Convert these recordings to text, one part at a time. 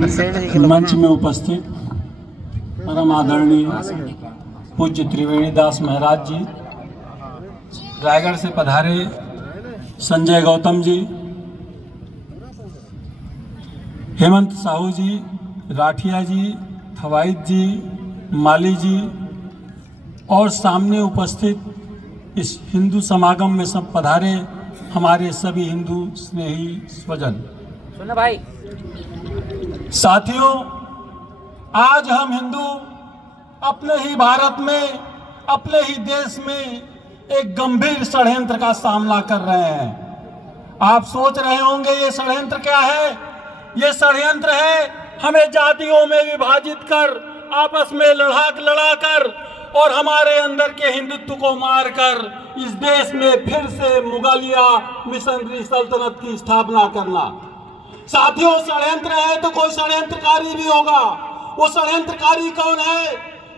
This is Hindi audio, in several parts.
मंच में उपस्थित परम आदरणीय पूज्य त्रिवेणी दास महाराज जी, रायगढ़ से पधारे संजय गौतम जी, हेमंत साहू जी, राठिया जी, फवाइद जी, माली जी और सामने उपस्थित इस हिंदू समागम में सब पधारे हमारे सभी हिंदू स्नेही स्वजन। सुनो भाई, साथियों, आज हम हिंदू अपने ही भारत में, अपने ही देश में एक गंभीर षड्यंत्र का सामना कर रहे हैं। आप सोच रहे होंगे ये षड्यंत्र क्या है? ये षड्यंत्र है हमें जातियों में विभाजित कर, आपस में लड़ाकर और हमारे अंदर के हिंदुत्व को मारकर इस देश में फिर से मुगलिया मिशनरी सल्तनत की स्थापना करना। साथियों, षड्यंत्र है तो कोई षड्यंत्रकारी भी होगा। वो षड्यंत्रकारी कौन है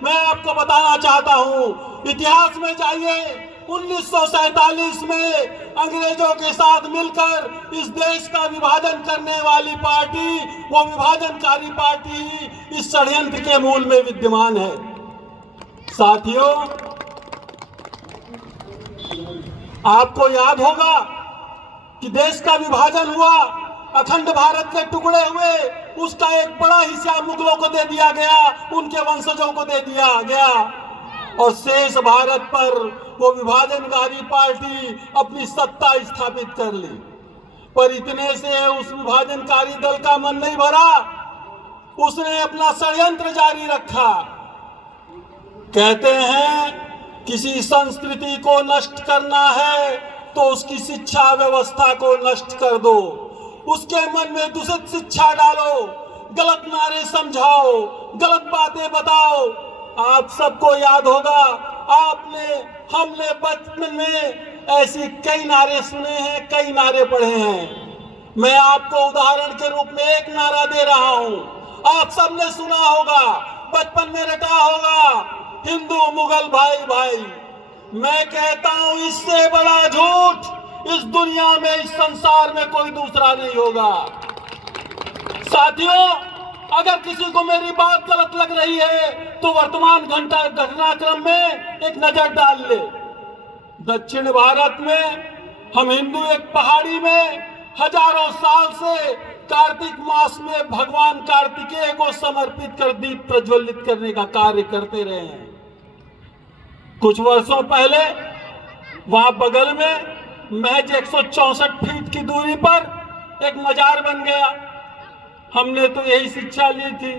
मैं आपको बताना चाहता हूँ। इतिहास में जाइए, 1947 में अंग्रेजों के साथ मिलकर इस देश का विभाजन करने वाली पार्टी, वो विभाजनकारी पार्टी ही इस षड्यंत्र के मूल में विद्यमान है। साथियों, आपको याद होगा कि देश का विभाजन हुआ, अखंड भारत के टुकड़े हुए, उसका एक बड़ा हिस्सा मुगलों को दे दिया गया, उनके वंशजों को दे दिया गया और शेष भारत पर वो विभाजनकारी पार्टी अपनी सत्ता स्थापित कर ली। पर इतने से उस विभाजनकारी दल का मन नहीं भरा, उसने अपना षड्यंत्र जारी रखा। कहते हैं किसी संस्कृति को नष्ट करना है तो उसकी शिक्षा व्यवस्था को नष्ट कर दो, उसके मन में दूषित शिक्षा डालो, गलत नारे समझाओ, गलत बातें बताओ। आप सबको याद होगा, हमने बचपन में ऐसी कई नारे सुने हैं, कई नारे पढ़े हैं। मैं आपको उदाहरण के रूप में एक नारा दे रहा हूं। आप सबने सुना होगा, बचपन में रटा होगा, हिंदू मुगल भाई भाई। मैं कहता हूं इससे बड़ा झूठ इस दुनिया में, इस संसार में कोई दूसरा नहीं होगा। साथियों, अगर किसी को मेरी बात गलत लग रही है तो वर्तमान घटनाक्रम में एक नजर डाल ले। दक्षिण भारत में हम हिंदू एक पहाड़ी में हजारों साल से कार्तिक मास में भगवान कार्तिकेय को समर्पित कर दीप प्रज्वलित करने का कार्य करते रहे हैं। कुछ वर्षों पहले वहां बगल में महज 164 फीट की दूरी पर एक मजार बन गया। हमने तो यही शिक्षा ली थी,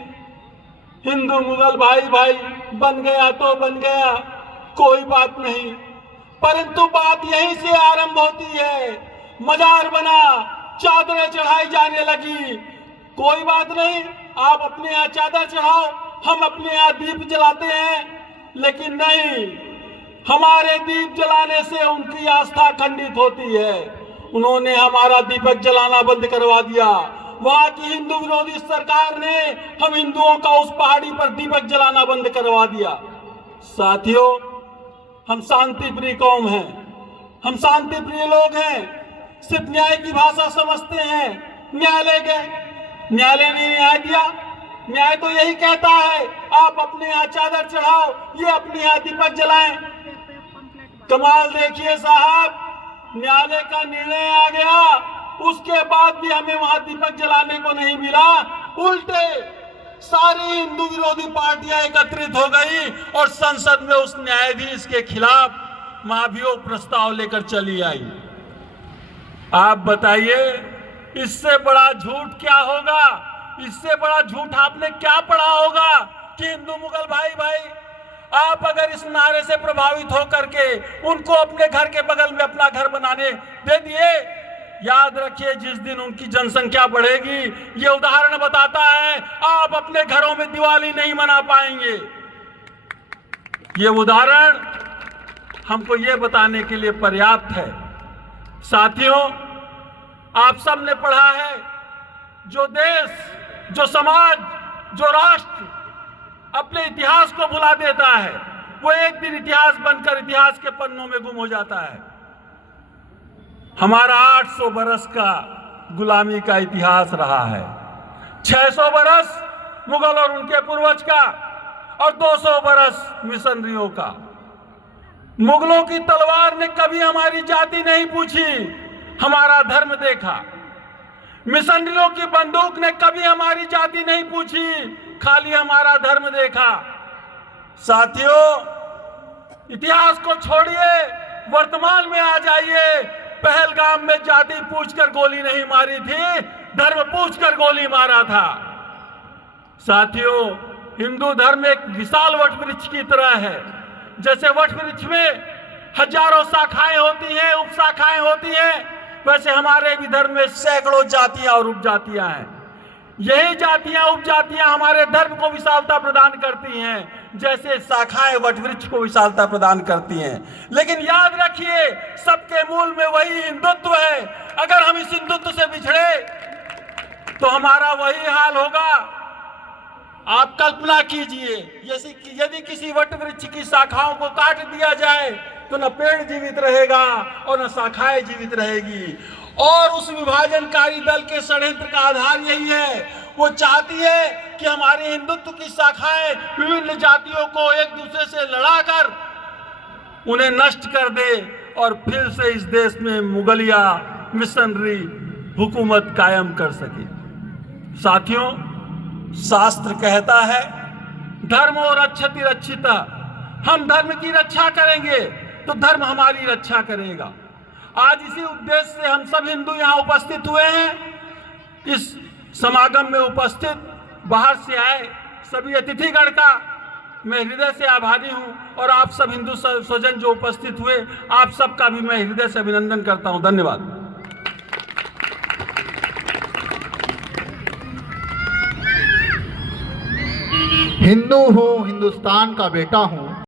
हिंदू मुगल भाई भाई, बन गया तो बन गया, कोई बात नहीं। परंतु बात यहीं से आरंभ होती है। मजार बना, चादरें चढ़ाई जाने लगी। कोई बात नहीं, आप अपने यहाँ चादर चढ़ाओ, हम अपने यहाँ दीप जलाते हैं। लेकिन नहीं, हमारे दीप जलाने से उनकी आस्था खंडित होती है। उन्होंने हमारा दीपक जलाना बंद करवा दिया। वहां की हिंदू विरोधी सरकार ने हम हिंदुओं का उस पहाड़ी पर दीपक जलाना बंद करवा दिया। साथियों, हम शांति प्रिय कौम हैं, हम शांति प्रिय लोग हैं, सिर्फ न्याय की भाषा समझते हैं। न्यायालय गए, न्यायालय ने न्याय दिया। न्याय तो यही कहता है आप अपने यहाँ चादर चढ़ाओ, ये अपने यहाँ दीपक जलाएं। कमाल देखिए साहब, न्यायालय का निर्णय आ गया, उसके बाद भी हमें वहां दीपक जलाने को नहीं मिला। उल्टे सारी हिंदू विरोधी पार्टियां एकत्रित हो गई और संसद में उस न्यायाधीश के खिलाफ महाभियोग प्रस्ताव लेकर चली आई। आप बताइए, इससे बड़ा झूठ क्या होगा? इससे बड़ा झूठ आपने क्या पढ़ा होगा कि हिंदू मुगल भाई भाई? आप अगर इस नारे से प्रभावित होकर के उनको अपने घर के बगल में अपना घर बनाने दे दिए, याद रखिए जिस दिन उनकी जनसंख्या बढ़ेगी, ये उदाहरण बताता है आप अपने घरों में दिवाली नहीं मना पाएंगे। ये उदाहरण हमको ये बताने के लिए पर्याप्त है। साथियों, आप सब ने पढ़ा है, जो देश, जो समाज, जो राष्ट्र अपने इतिहास को भुला देता है, वो एक दिन इतिहास बनकर इतिहास के पन्नों में गुम हो जाता है। हमारा 800 बरस का गुलामी का इतिहास रहा है। 600 बरस मुगल और उनके पूर्वज का और 200 बरस मिशनरियों का। मुगलों की तलवार ने कभी हमारी जाति नहीं पूछी, हमारा धर्म देखा। मिशनरियों की बंदूक ने कभी हमारी जाति नहीं पूछी, खाली हमारा धर्म देखा। साथियों, इतिहास को छोड़िए, वर्तमान में आ जाइए। पहलगाम में जाति पूछकर गोली नहीं मारी थी, धर्म पूछकर गोली मारा था। साथियों, हिंदू धर्म एक विशाल वटवृक्ष की तरह है। जैसे वटवृक्ष में हजारों शाखाएं होती हैं, उपशाखाएं होती हैं, वैसे हमारे भी धर्म में सैकड़ों जातियां और उपजातियां हैं। यही जातियां उपजातियां हमारे धर्म को विशालता प्रदान करती हैं, जैसे शाखाएं वटवृक्ष को विशालता प्रदान करती हैं। लेकिन याद रखिए, सबके मूल में वही हिंदुत्व है। अगर हम इस हिंदुत्व से बिछड़े तो हमारा वही हाल होगा। आप कल्पना कीजिए, यदि किसी वटवृक्ष की शाखाओं को काट दिया जाए तो न पेड़ जीवित रहेगा और न शाखाएं जीवित रहेगी। और उस विभाजनकारी दल के षड्यंत्र का आधार यही है, वो चाहती है कि हमारे हिंदुत्व की शाखाएं विभिन्न जातियों को एक दूसरे से लड़ाकर उन्हें नष्ट कर दे और फिर से इस देश में मुगलिया मिशनरी हुकूमत कायम कर सके। साथियों, शास्त्र कहता है, धर्म और रक्षति रक्षिता। हम धर्म की रक्षा करेंगे तो धर्म हमारी रक्षा करेगा। आज इसी उद्देश्य से हम सब हिंदू यहाँ उपस्थित हुए हैं। इस समागम में उपस्थित बाहर से आए सभी अतिथिगण का मैं हृदय से आभारी हूँ, और आप सब हिंदू स्वजन जो उपस्थित हुए, आप सबका भी मैं हृदय से अभिनंदन करता हूँ। धन्यवाद। हिंदू हूँ, हिंदुस्तान का बेटा हूँ,